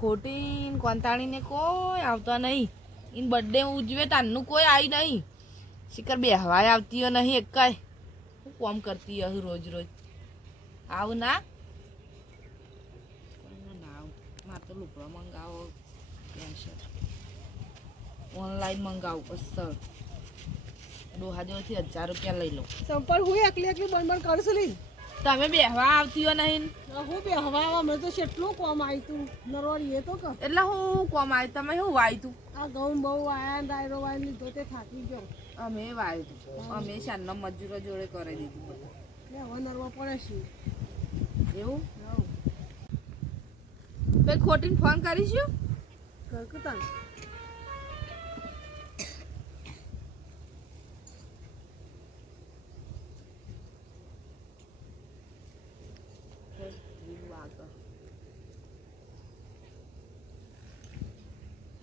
ખોટી કોંતાણીને કોઈ આવતા નહીં. ઈન બર્થડે ઉજવે તારનું કોઈ આવી નહીં. શિખર બેહવાય આવતી હોય નહીં એકાય. હું કોમ કરતી હશું રોજ રોજ. આવું ના ના આવું. મારે તો લુગડો મંગાવો ટેન્શન. ઓનલાઈન મંગાવું પછી ડોહા જોડેથી 1000 રૂપિયા લઈ લો. સંપલ હું એકલી બનબન કરશું લી. તમે બેહવા આવતી હો નહીં. હું બેહવા અમે તો કેટલું કોમ આવ્યું તું નરવાડી એ તો કર. એટલે હું કોમ આવી તમે શું વાય તું. આ ઘઉં બહુ વાયા ડાયરો વાય લીધો તે થાકી ગયો. અમે વાયું તું. અમે શાનના મજૂરો જોડે કરી દીધું બધું. એટલે હવે નરવા પડે છે એવું ભાઈ ખોટીને ફોન કરીશું. કરકતા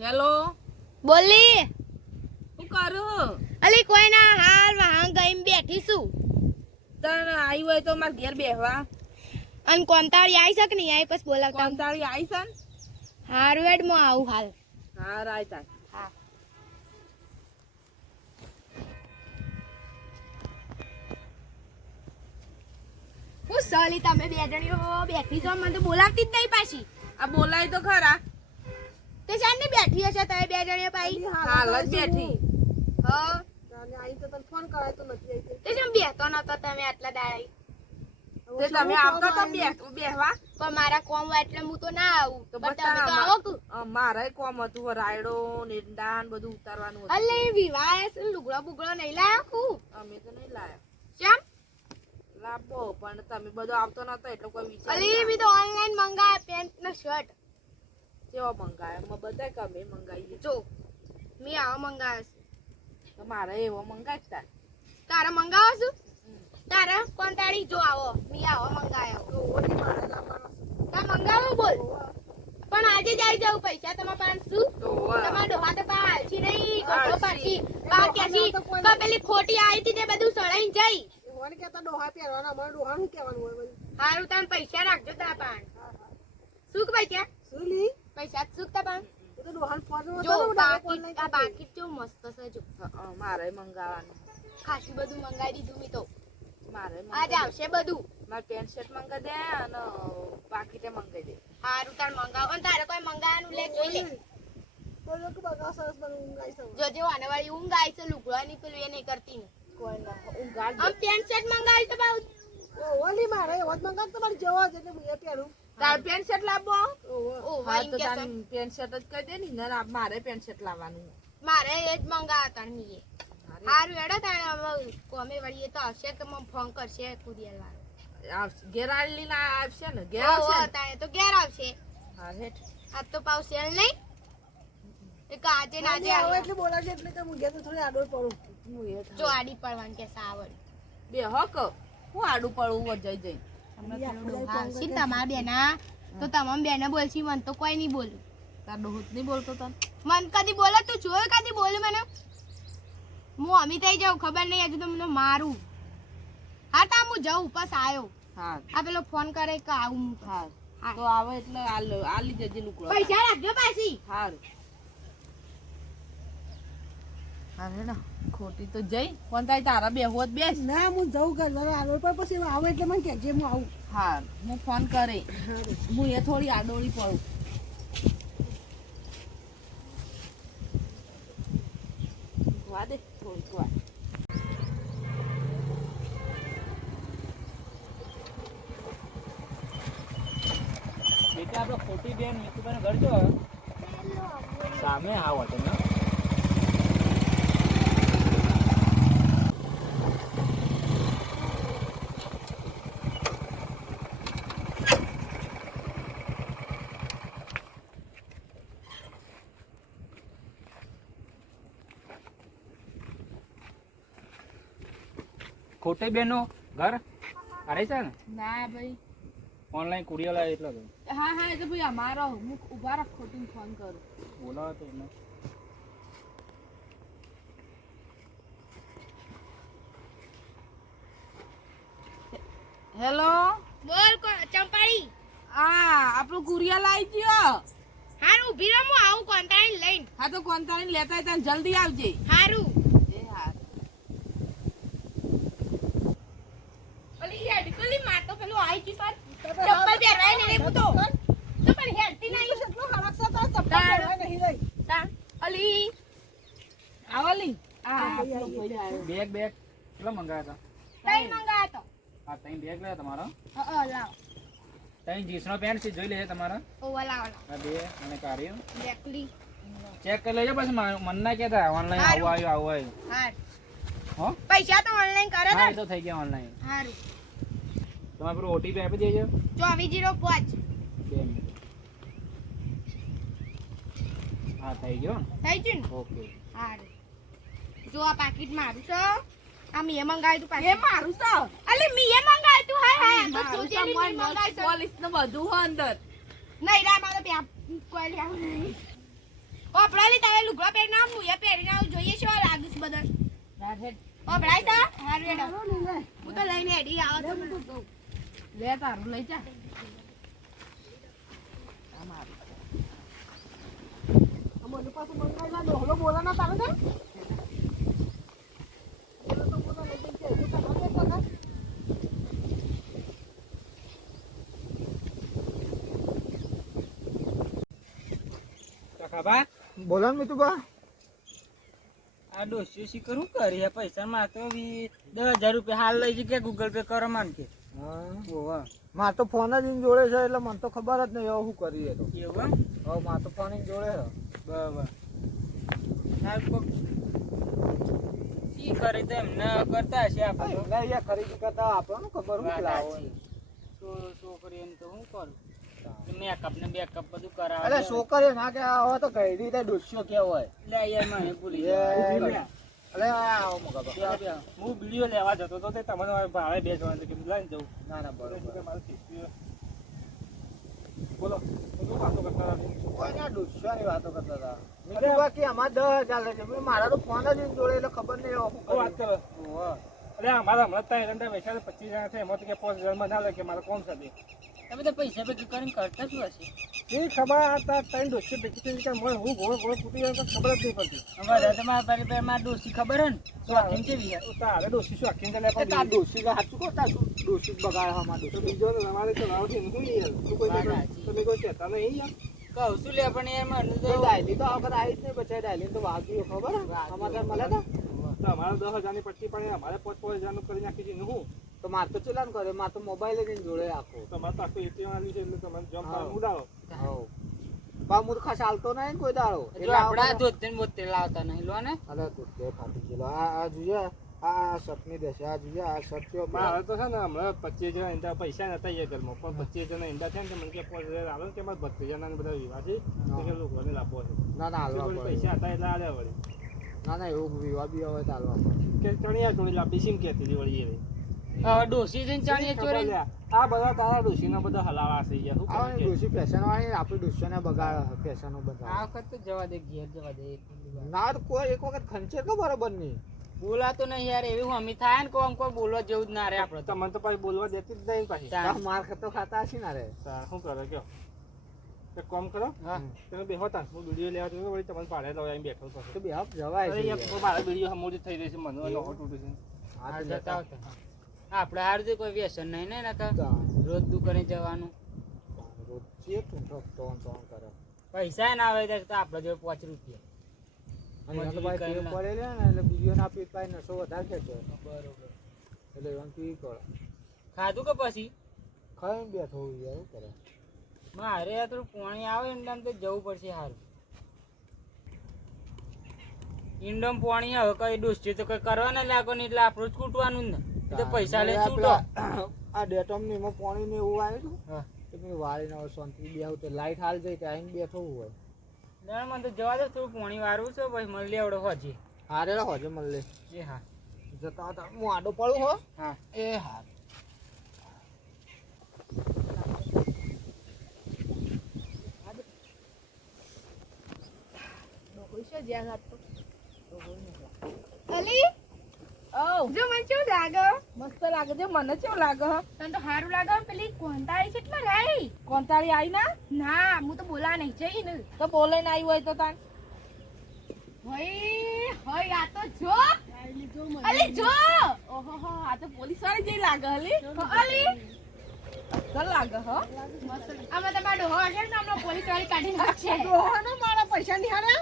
હેલો બોલી શું કરું. અલી કોઈ ના હાલ વાહન ગઈને બેઠી છું. તને આવી હોય તો મારે ઘેર બેહવા. અને કોંતાળી આવી શક નહીં આવી પછી બોલાવતા કોંતાળી આવી છે ને. હારું એડ માં આવું હાલ. હા રાય તાર. હા હું સલી તમે બે જણીઓ બેઠી છો મને તો બોલાવતી જ નહીં પાછી. આ બોલાય તો ખરા. તે શાને બેઠી હશે તમે બે જણીઓ પાઈ. હાલ જ બેઠી. હા આઈ તો તને ફોન કરાય તો નથી આવી. તે જેમ બેહતો નતો તમે આટલા દાડા. તે તમે આવતા તો બેહવા. પણ મારા કોમ હોય એટલે હું તો ના આવું. તો પણ તમે તો આવો કે. મારે કોમ હતું રાયડો નિંદાન બધું ઉતારવાનું હતું. અલે વિવાહ છે લુગડો બુગડો નહીં લાયો કુ. અમે તો નહીં લાયા. કેમ લાવો પણ તમે બધો આવતો નતો એટલે કોઈ વિચાર. અલી વી તો ઓનલાઈન મંગાયા પેન્ટ ને શર્ટ. કેવો મંગાયા બધા કમે મંગાવી. જો મી આવો મંગાવ્યો છે. તો મારે એવો મંગાવતા. તારે મંગાવો છું. તારે કોંતાળી જો આવો મી આવો મંગાયો. તા મંગાવો બોલ. પણ આજે જ આવી જાવ પૈસા તમારા પાસે શું. તમારા ડોહા તો પા હાલશી નહીં ગોળો પાછી પા કેસી તો પેલી ખોટી આવી હતી તે બધું સળાઈ જઈ. હોને કેતા ડોહા પહેરવાના અમાર ડોહાનું કહેવાનું હોય બધું. હારું તમે પૈસા રાખજો તા પાન. શું કે પૈસા શું લી પૈસા શું તા પાન. એ તો ડોહાન ફોન જો બાકી જો મસ્ત છે જો. મારે મંગાવવાનું. ખાસી બધું મંગાવી દીધું મી તો. મારે આજ આવશે બધું. મારે પેન્ટ શર્ટ મંગાવી દે અને પાકીટે મંગાવી દે. હારું તાર મંગાવો અને તારે કોઈ મંગાવાનું લે જોઈ લે. બોલો કે બગા સરસ બનું ઊંઘાઈ સવ. જોજે વાનવાળી ઊંઘ આવી છે લુગડાની પેલું એ નહીં કરતી ને. કોઈ ના ઊંઘાડ આમ પેન્ટ શર્ટ મંગાવી તો બાઉ. ઓલી મારે હોત મંગાવ તમારે જેવો જ એટલે હું એ પહેરું. તાર પેન્ટ શર્ટ લાવવો. ઓ હા વાઈન તો કે તાર પેન્ટ શર્ટ જ કહી દે ને ના મારે પેન્ટ શર્ટ લાવવાનું. મારે એ જ મંગાવા તાર મીએ. હારું હેડો તાણે હવે કોમે વળીએ તો આવશે કે મને ફોન કરશે કુરિયર વાળો. ઘેર આવીને આવશે ને ઘેર ઓ આવશે. તાણે તો ઘેર આવશે. હા હેઠ. આજ તો પાવ સેલ નહીં. એક આજે ને આજે આવો આવે. એટલે બોલાવશે એટલે કે હું ગયા તો થોડી આડોળ પડું. હું એ જો આડી પડવાનું કે સાવડ. બે હક હું આડું પડું જઈ જઈ. હાલશી તમારા બેના તો તમામ બેને બોલશી મને તો કોઈ નહીં બોલું. તાર ડોહત નહીં બોલતો તને. મન કદી બોલે તું જોયું કદી બોલ્યું મને. હું અમી થઈ જાઉં ખબર નહીં હજુ તો મને મારું. હા તા હું જાઉં પાસ આવ્યો. હા આ પેલો ફોન કરે કે આવું હું. હા તો આવે એટલે આલી જજે લુકડો. પૈસા રાખજો પાછી. હારું. હા ને ખોટી તો જઈ કોણ થાય તારા બે હોત બેસ. ના હું જઉં ઘર આડોળ પર પછી આવે એટલે મને કહેજે હું આવું. હા હું ફોન કરે. હું એ થોડી આડોળી પડું. વા દે થોડીક વાર. બેટા આપણે ખોટી બેન મીતુભાઈ ઘર જો સામે આવો તમે. ખોટી બેનો ઘર અરે છે ને. ના ભાઈ ઓનલાઈન કુરિયર લાવે એટલે તો. હા હા એ તો ભાઈ અમારો હું ઉભા રાખ ખોટી ફોન કરું. બોલાવો તો એમને. હેલો બોલ ચંપાડી. આ આપણું કુરિયર લાવી ગયો. ઊભી રહો હું આવું કોંટાળી લઈને હા તો કોંતાણી લેતા હોય ત્યાં જલ્દી આવજે હારું એ હા ઓલી હેડકુલી માં તો પેલું આઈ ગયું સર ચપ્પલ પહેરવાય નહીં હું તો પણ હેડતી નહીં કેટલો હળક છે તારે ચપ્પલ પહેરવાય નહીં લઈ તા ઓલી આવલી બેગ કેટલો મંગાવ્યા તઈ મંગાયા તો હતા હા ત્રણ બેગ લેવા તમારો લાવ ત્રણ જીન્સનો પેન્ટ છે જોઈ લેજે તમારા ઓવા લાવ આ બે અને કાર્યો બેકલી ચેક કરી લેજો પછી મન ના કહેતા ઓનલાઈન આવું આવ્યું હાર હો પૈસા તો ઓનલાઈન કરે હા ને એ તો થઈ ગયા ઓનલાઈન હારું તમે પેલું ઓટીપી આપી દેજો 2405 2 મિનિટ હા થઈ ગયો થઈ ગયું ને ઓકે હારું જો આ પાકીટ મારું છે આ મીએ મંગાવ્યું તું પાકીટ એ મારું તો અલે મીએ મંગાવ્યું તું હાય તો સોચેલી મી મંગાવ્યું છે પોલીસ ને બધું હો અંદર નહીં રા મારો બે કોઈ લ્યા નહીં ઓપરાલી તારે લુગડા પહેરીને આવ મુએ પહેરીને આવ જોઈએ છો લાગીસ બદલ ઓપરાઈ તા હારું એડા હું તો લઈને એડી આવો તો લે તારું લઈ જા આ મારું મને પાછું મંગાવેલા ડોહલો બોલાના તારે છે બોલો તો બોલા લઈ જઈને કે તમારે પગાર કાકાબા બોલો ને મીતુબા આ ડોસ્યું શી કરું કરી પૈસા માં તો 10,000 રૂપિયા હાલ લઈ જગ્યા ગૂગલ પે કરો માન કે ઓવા માર તો ફોન જ ઈન જોડે છે એટલે મને તો ખબર જ નહીં હવે શું કરીએ તો એવું હવે માર તો ફોન ઈન જોડે છે બરાબર સાહેબ કોક શી કરે તો એમને કરતા હશે આપણે તો. એટલે અહીંયા ખરીદી કરતા આપણને ખબર વાત શું લાવો સાચી. છોકરી એમ તો હું કરું મેકઅપ ને બેકઅપ બધું કરાવે એટલે છોકરીઓ ના કે હવે તો કઈ રીતે ડોસ્યો કેવો હોય લે યાર મને ભૂલી એ ગયા એટલે આવો મગા હું વિડીયો લેવા જતો તો તે તમને ભાવે બે જવાનું કે લઈને જવું ના ના બરોબર બોલો શું વાતો કરતા કોઈ ના ડોસ્યાની વાતો કરતા હતા મીતુબા કે અમાર 10,000 લેજે મેં મારા તો ફોન જ ઈન જોડે એટલે ખબર નહીં હવે શું વાત કરીએ. કરો ઓહો. અરે અમારા હમણાં ત્યાં એરંડા પૈસા 25 જણા છે એમાં તો કે 5,000 માં ના લે કે મારે કોણ સાથે તમે તો પૈસા ભેગું કરીને કરતા શું હશે એ ખબર હતા ત્રણ ડોસી ભેગી કે મને હું ગોળ ગોળ ફૂટી જાય તો ખબર જ નહીં પડતી અમારે તમારા પરિવાર માં ડોસી ખબર હે ને તો આખીન છે વિયા તારે ડોસી શું આખીન ચાલે એ તાર ડોસી કે હાચું કરતા શું ડોસી જ બગાડે અમાર તો ડોસી બીજો ને અમારે તો લાવ છે હું યાર તું કોઈ તમે કોઈ કહેતા નહીં યાર કહું શું લે પણ યાર મને તો ડાયલી તો આ વખત આવી જ નહીં બચાય ડાયલી તો વાગ્યું ખબર હે? સમાચાર મળે તો તો અમારે 10,000 ની પટ્ટી પણ અમારે 5,000 નું કરી નાખી છે ને હું તો માર તો ચલાન કરે માર તો મોબાઈલ જ ઈન જોડે રાખો તમારે તો આખું એટીએમ આવી છે એટલે તમારે જમ્પ કરવા ઉડાવો હવ બા મૂર્ખા ચાલતો નહીં ને કોઈ દાડો જો આપડા ધોતે બોતે લાવતા નહીં લો ને અરે તું તે ફાટી ગયેલો આ જોઈએ આ શર્ટની દેશે આ જોઈએ આ શર્ટ કયો મારે તો છે ને હમણાં 25 જણા ઈંડા પૈસા નતા એ ઘરમાં પણ 25 જણા ઈંડા છે ને મને કે 5,000 આવે કે મારે 32 જણા બધા વિવાહ છે તો કે લોકોને લાભો છે ના ના હાલવા પડે પૈસા હતા એટલે આલ્યા વળી ના ના એવું વિવા બી હવે તો હાલવા પડે કે ચણિયા ચોળી લાપી સીમ કેતી હતી વળી એ ડોસી જઈને ચણિયા ચોળી આ બધા તારા ડોસીનો બધો હલાવા છે યાર શું આવે ને ડોસી ફેશન વાળી આપણી ડોસીને બગાડે ફેશનો આ બગાડે વખત તો જવા દે ઘેર જવા દે ના તો કોઈ એક વખત ખંચે તો બરોબર નહીં બોલાતો નહીં યાર એવી હમી થાય ને કોમ કોઈ બોલવા જેવું જ ના રે આપણે તમને તો પાછી બોલવા દેતી જ નહીં પાછી માર તો ખાતા હશે ને રે શું કરો કયો એક કામ કરો તમે બેહો તા હું વિડીયો લેવા જતો વળી તમને પાડે તો અહીં બેઠો તો તો બે હપ જવાય અરે છે યાર મારા વિડીયો હમોજી થઈ રહી છે મને નહોતું તૂટું છે હા તો જતા આપણે હાર દે કોઈ વ્યસન નહીં ને નકા રોજ દુકાને જવાનું રોજ છે તું ટોન ટોન કરે પૈસા ના આવે તો આપણે જોડે 5 રૂપિયા અને એનો ભાઈ ટેવ પડેલો ને એટલે બીજો ના પી પાઈ નસો વધારે ખેંચે બરોબર એટલે એમ પી કરે ખાધું કે પછી ખાઈને બેઠો હોય યાર શું કરે મારે આ થોડું પાણી આવે ને તો જવું પડશે હારું ઇન્ડમ પાણી આવે કઈ ડોસ્ટી તો કઈ કરવા ના લાગો ને એટલે આપણું જ કૂટવાનું જ ને એ તો પૈસા લે છૂટો આ ડેટમ ની એમાં પાણી ને એવું આવ્યું હતું હા તો મેં વાળીને હવે શાંતિ બેહું તો લાઈટ હાલ જઈ ત્યાં આવીને બેઠો હોય ના મને તો જવા દે થોડું પાણી વારવું છે પછી મને લેવડો હોજી હારે હોજે મળે એ હા જતા હતા હું આડો પડું હો હા એ હા અલી ઓ જો મને કેવું લાગે મસ્ત લાગે છે મને કેવું લાગે હ તને તો સારું લાગે પેલી કોંતાળી છે એટલે રહી કોંતાળી આવી ના ના હું તો બોલા નહીં જઈ ને તો બોલે ના આવી હોય તો તાન હોય હોય આ તો જો આઈલી જો મને. અલી જો ઓહો હો આ તો પોલીસ વાળી જેવી લાગે હલી અલી અસલ લાગે હ આમાં તમારો ડોહો હશે ને આમનો પોલીસ વાળી કાઢી નાખશે ડોહાનો મારા પૈસા નહીં હાલે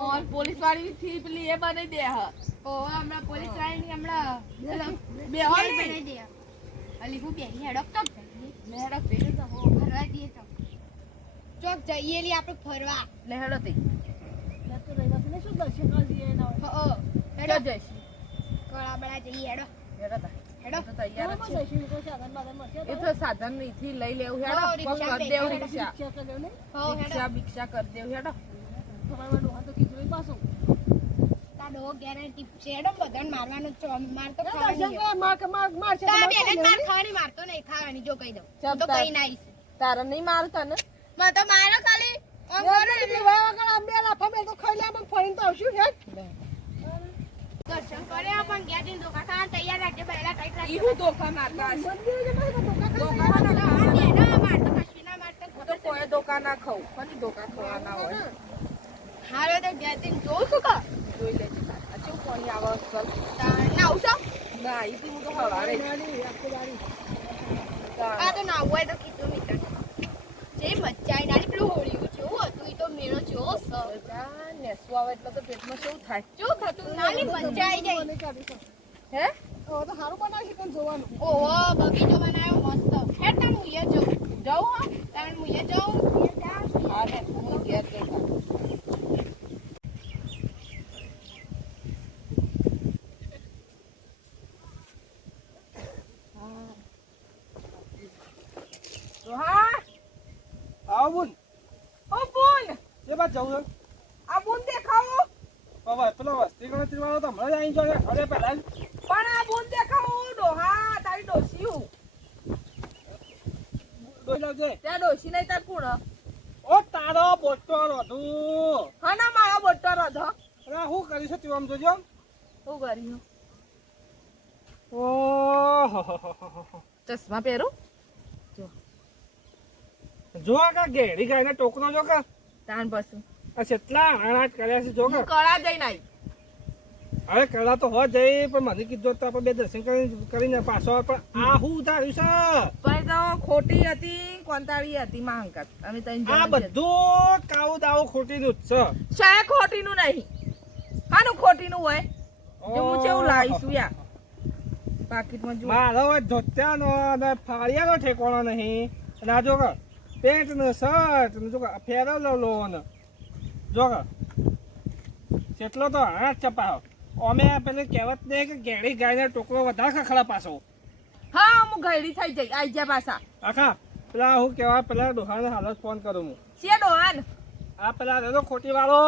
ઓર પોલીસ વાળી થી પેલી એ બની દે હ ઓ હમણાં પોલીસ વાળાની હમણાં બે હોય ને બનાવી દે અલી હું બેહી હેડક તો નેહડો પેલી તો હો ફરવા દઈએ તો ચોક જઈએ લી આપણે ફરવા નેહડો તે મેં તો રવિવાર ને શું દર્શન કરી દઈએ એના હોય. હો હેડો હેડો જઈશું કળા બળા જઈએ હેડો હેડો તા હેડો તો તૈયાર જ બરાબર છે જઈશું, તો સાધન બાધન મળશે એ તો સાધન થી લઈ લેવું હેડો હો, કોક રિક્ષા કરી દેવું હેડો. રિક્ષા ચેક કર્યો ને હો હેડો રિક્ષા બિક્ષા કરી દેવું હેડો તમારા ડોહા તો કીધું પાછું તા ડોહો ગેરંટી છે હેડો બધાને મારવાનું જ છે માર તો દર્શન ખાવાની કરે માર છે તા તો બેને જ માર માર ખાવાની મારતો નહીં ખાવાની જો કહી દઉં ચાલ હું તો તાર. કઈ ના આવીશ તારે નહીં મારતા ને મને તો મારો ખાલી આમ એ કરો તો ને પેલી વાય વગર આ બે લાફા મેલ તો ખાઈ લે આમ ફરીને તો આવશું હેડ દર્શન કરે પણ ગયા જઈને ધોકા ખાવા તૈયાર રાખજે પહેલા કઈક ઈ હું ધોકા મારતા હશે. મંદિરે જે મારે તો ધોકા ખાઈ ધોકા રાખજે તો કોઈ ધોકા ના ખાઉં કોની ધોકા ખાવાના હોય હારો તો ગયા જઈને જોઉં છું કે જોઈ લેજે તાર. આ કેવું પાણી આવે અસલ નાવ છો ના ઈ થી હું તો હવારે જ. ગાડી આખો ગાડી આ તો નાવું હોય તો કીધું મિત્ર જે મજા આવી નાની પેલું હોળિયું જેવું હતું ઈ તો મેળો જેવો સ જા, નેસું આવે એટલે તો પેટમાં કેવું થાય જો થતું નાની મજા આવી જાય મને કાઢી છે. હે હવે તો સારું બનાવી છે જોવાનું ઓહો બગીચો બનાવ્યો મસ્ત હેડ તાર મુયે જો જાઉં હા તાર મુયે જાઉં હા ને હું ઘેર જઈ ખાઉં. રોહા, આવો બુન ઓ બોન એ બાદ જવું છે આ બોન દેખાવો હવે પેલો વસ્તી ગણતરી વાળો તો હમણાં જ આવી ગયો છે ઘરે પહેલા જ. પણ આ બોન દેખાવો ડોહા તારી ડોસી હું દોઈ લાવજે ત્યાં ડોસી નહીં તાર પૂણ ઓ તારો બોટો રોધું હા ના મારો બોટો રધો અરે હું કરી છે તું આમ જોજો શું કર્યું ઓહો ચશ્મા પહેરું જો કા ઘેડી ગાયને ટોકરો જો કા તાન પાછું આ કેટલા આણાટ કર્યા છે જો હું કા કળા જઈને આવી હવે કલા તો હો જઈ પણ મને કીધું તો આપણે બે દર્શન કરીને પાછો આવે. પણ આ હું ઉતાર્યું છે પણ એ તો ખોટી હતી કોંતાળી હતી માંગત અમે તઈ આ બધું કાવું દાવું ખોટીનું જ છે શાય ખોટીનું નહીં હાનું ખોટીનું હોય જો હું કેવું લાવીશું યાર પાકીટમાં જો મારો હોય ધોત્યાનો અને ફાળિયાનો ઠેકોણો નહીં અને આ જો કે પેન્ટ ને શર્ટ ને જો કે ફેરવલો લો ને જો કે કેટલો તો હાથ ચપાવો અમે પેલી કહેવત નહીં કે ઘેડી ગાયને ટોકરો વધારે ખખડા પાછો હા હું ગયડી થઈ જઈ આઈ જા પાછા આખા પેલા હું કહેવાય પેલા ડોહાને હાલ જ ફોન કરું હું છે ડોહાન આ પેલા રેલો ખોટી વાળો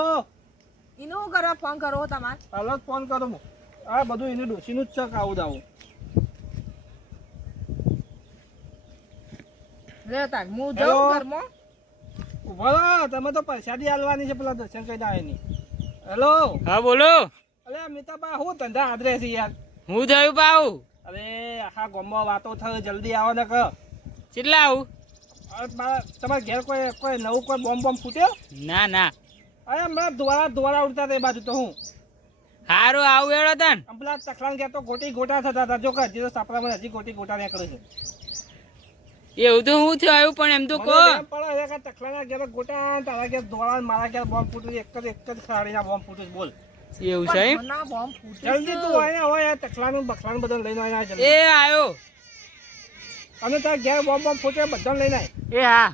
એનું શું કરવા ફોન કરવો તમારે હાલ જ ફોન કરું હું આ બધું એનું ડોસીનું જ છે કાવું દાવું લે તાર હું હેલો. જઉં ઘરમાં ઉભો રહો તમે તો પૈસાથી હાલવાની છે પેલા દર્શન કરી આવે ની હેલો હા બોલો અલે મિતાબા હું ધંધા આદરે છે યાર હું થયું પાઉ અરે આખા ગામમાં વાતો થાય જલ્દી આવો ને કર કેટલા આવું તમારા ઘેર કોઈ નવું કોઈ બોમ્બ ફૂટ્યો ના ના અરે હમણાં ધોવાળા ઉડતા હતા એ બાજુ તો હું હારું આવું એડો તન આમ પેલા તખલાન ઘેર તો ગોટી ગોટા થતા હતા જો કે હજી તો સાપડામાં હજી ગોટી ગોટા નીકળે છે એવું તો હું થયું પણ એમ તો કહો મને એમ પડે છે કે તખલાના ઘેર ગોટા ને તારા ઘેર ધોવાળા ને મારા ઘેર બોમ્બ ફૂટ્યું એક જ ખાડીના બોમ્બ ફૂટ્યું છે. બોલ એવું છે એમ? ના બોમ્બ ફૂટે જલ્દી તું અહીંયા હોય તખલાનું બખલાનું બધું લઈને આવ્યા જલ્દી એ આયો અને તારા ઘેર બોમ્બ ફૂટે બધા લઈને આય એ હા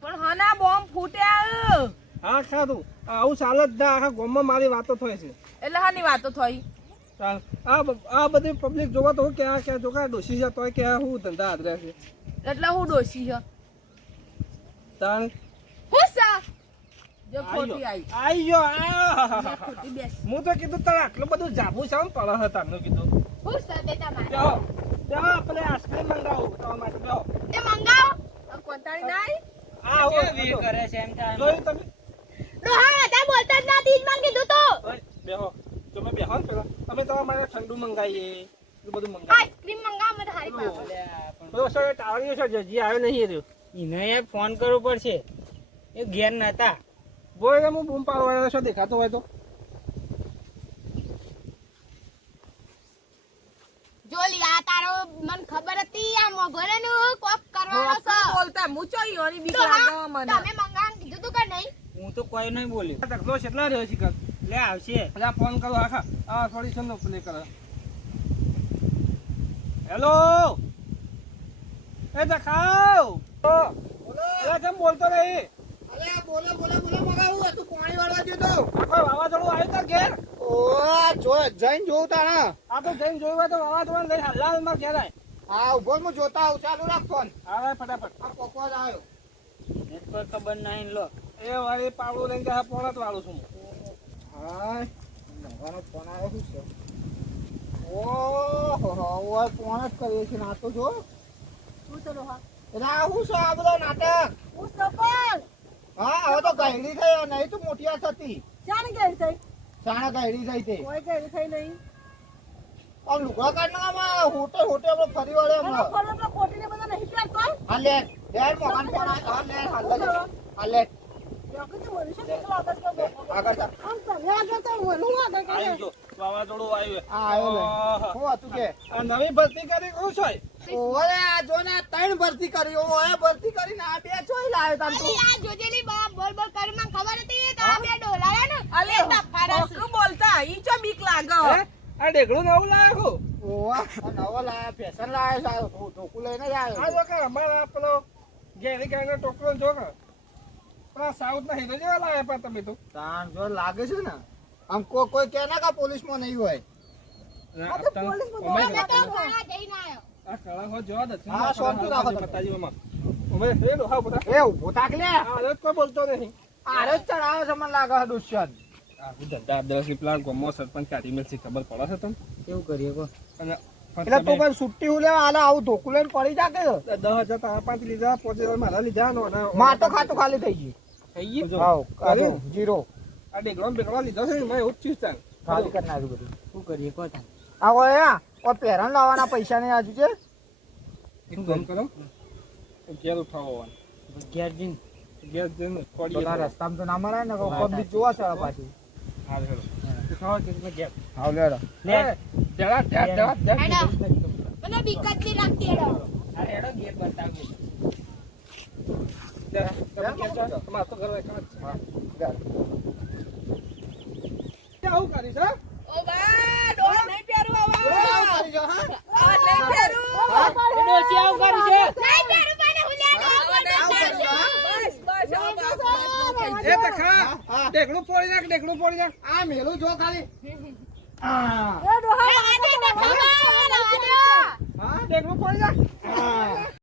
પણ હના બોમ્બ ફૂટ્યા હા ખાધું આવું ચાલે જ ના આખા ગામમાં મારી વાતો થાય છે એટલે હાની વાતો થઈ ચાલ આ બધી પબ્લિક જોવા તો હું કે જો કે ડોસી છે તોય કે હું ધંધા આદરે છે એટલે હું ડોસી છે તાણ હુસા જો ખોટી આઈ ગયો આયો ખોટી બેસ હું તો કીધું તારે આટલું બધું જાબુ છે આમ પડે છે તારનું કીધું હું સદે તમારે જાઓ જાઓ આપણે આઈસ્ક્રીમ મંગાવું તમારા માટે જાઓ તે મંગાવો આ કોંતાળી નાઈ આ આવો કરે છે એમ થાય જોયું તમે ડોહા વધારે બોલતા જ નથી જ માં કીધું તો ઓય, બેહો તમે બેહો ને પેલા તમે તો અમારે ઠંડુ મંગાવીએ એટલું બધું મંગાવીએ આઈસ્ક્રીમ મંગાવો મને હારી પાવ પેલો સર ટાવરીઓ છે જજી આવ્યો નહીં રહ્યો એને યાર ફોન કરવો પડશે એ ઘેર નતા બોય હું બૂમ પાડવાનો છો દેખાતો હોય તો જોલી આ તારો મને ખબર હતી આ મોઘરેનું કોક કરવાનો છે બોલતા હું ચોઈઓની બીક તો હા, લાગે મને તમે મંગાવાનું કીધું તું કે નહીં હું તો કોઈ નહીં બોલ્યો ધકલો કેટલા રહ્યો શિખર લે આવશે અલા ફોન કરો આખા આ થોડી છે પ્લે કરો હેલો એ દેખાવ બોલો કેમ બોલતો નહીં અરે બોલો મગાવું હતું પાણી વાળવા ગયો તો કોઈ વાવાઝોડું આવ્યું તા ઘેર ઓ જો જઈને જોઉં તારા આ તો જઈને જોયું હોય તો વાવાઝોડા લઈ હાલમાં ઘેર આય હા ઉભો હું જોતા આવું ચાલુ રાખ ફોન આવે ફટાફટ આ પકવાજ આવ્યો કોઈ ખબર નહીં લો એ વાળી પાવડું લઈને ગયા પોણત વાળું છું હા નવાનો ફોન આવ્યો શું છે ઓહો ફોન જ કરીએ છીએ ના તો જો શું છે રોહા એટલે આ શું છે આ બધો નાટક હું સપન હા હવે તો ગાયડી થઈ નહીં તો મોટિયા થતી ચાને ગઈ થઈ સાણા ગાયડી થઈ તે કોઈ ગઈ થઈ નહીં આમ લુગડા કાઢનામાં હોટે આપણે ફરી વળે એનો હમણાં ફોન પેલા કોટીને બધા નહીં પહેરતો હા લે મોહન ફોન હા લે હા લે યોકે તો મનુષ્ય કેટલો આગળ તો આગળ જા આમ તમે આગળ તો હું આગળ કરે આવ્યું જો વાવાઝોડું આવ્યું આ આવ્યો લે આહા. શું હતું કે આ નવી ભરતી કરી શું છે ઓરે આ જો ને 3 ભરતી કરી ઓએ ભરતી કરીને આ બે ચોઈ લાવ્યો તાન અલી તું આ જોજેલી બોલ બોલ કરી મને ખબર હતી તો આ બે ડોલા ને અલે હોકું બોલતા ઈ ચો બીક લાગે હે? આ ડેગડું નવું લાવ્યો ઓવા આ નવો લાયા ફેશન લાયા સારો ધોકું લઈને જ આ આવ્યો જો કે અમારા પેલો ઘેરી ગાયનો ટોકરો જો કે પેલા સાઉથના હીરો જેવા લાવ્યા પણ તમે તો તાન જો લાગે છે ને આમ કોઈ કે ના કા પોલીસમાં નહીં હોય આ તો પોલીસમાં અમે તો ઘણા જઈને આયો આ કળા હો જોવા દે હા, શાંતિ રાખો તમે. બતાજીમાં અમે હે ડોહા બધા એ ઉભો થાક લે આ હાલત કોઈ બોલતો નહીં આરે જ ચડાવે છે મને લાગે છે દુષ્યંત આ હું ધંધા દસ પેલા ગમો સરપંચ કાઢી મેલથી ખબર પડે છે તમને કેવું કરીએ કો અને એટલે તું ભાઈ છુટ્ટી હું લેવા આલે આવું ધોકું લઈને પડી જાકે 10,000 તારા પાંચ લીધા 5,000 મારા લીધા નો માં તો ખાતું ખાલી થઈ ગયું થઈ ગયું હાવ કર્યું? જીરો આ ડેગડો બેગડો લીધો છે ને મેં એવું જ ચીજ ચાલ ખાલી કરી નાખ્યું બધું શું કરીએ કો તાન આ ઓય ઓ પહેરણ લાવવાના પૈસા નહીં આજુ છે એક કામ કરો ઘેર ઉઠાવો ઘેર જઈને ઘેર જઈને તો કોડી ના રસ્તામાં તો ના મળે ને પબ્લિક જોવા છે પાછી હા હેલો ઉઠાવો કે ઘેર હાવ લેડો લે જરા જરા હેડો મને બીક જ નહીં લાગતી હેડો આ હેડો ઘેર બતાવજો જરા તમે કેમ છો તમાર તો ઘર કાચ છે આવું કરીશ હા ઓ બા ડોળ નહીં પહેરું આવા કરી જો હા આ નહીં પહેરું ડોસી આવું કર્યું છે નહીં પેરું મને હુલ્યા બસ બસ આ બાપ એ તો ખા ડેગડું પોડી નાખ આ મેલું જો ખાલી હા એ ડોહા આને તો ખબર હા ડેગડું પોડી નાખ હા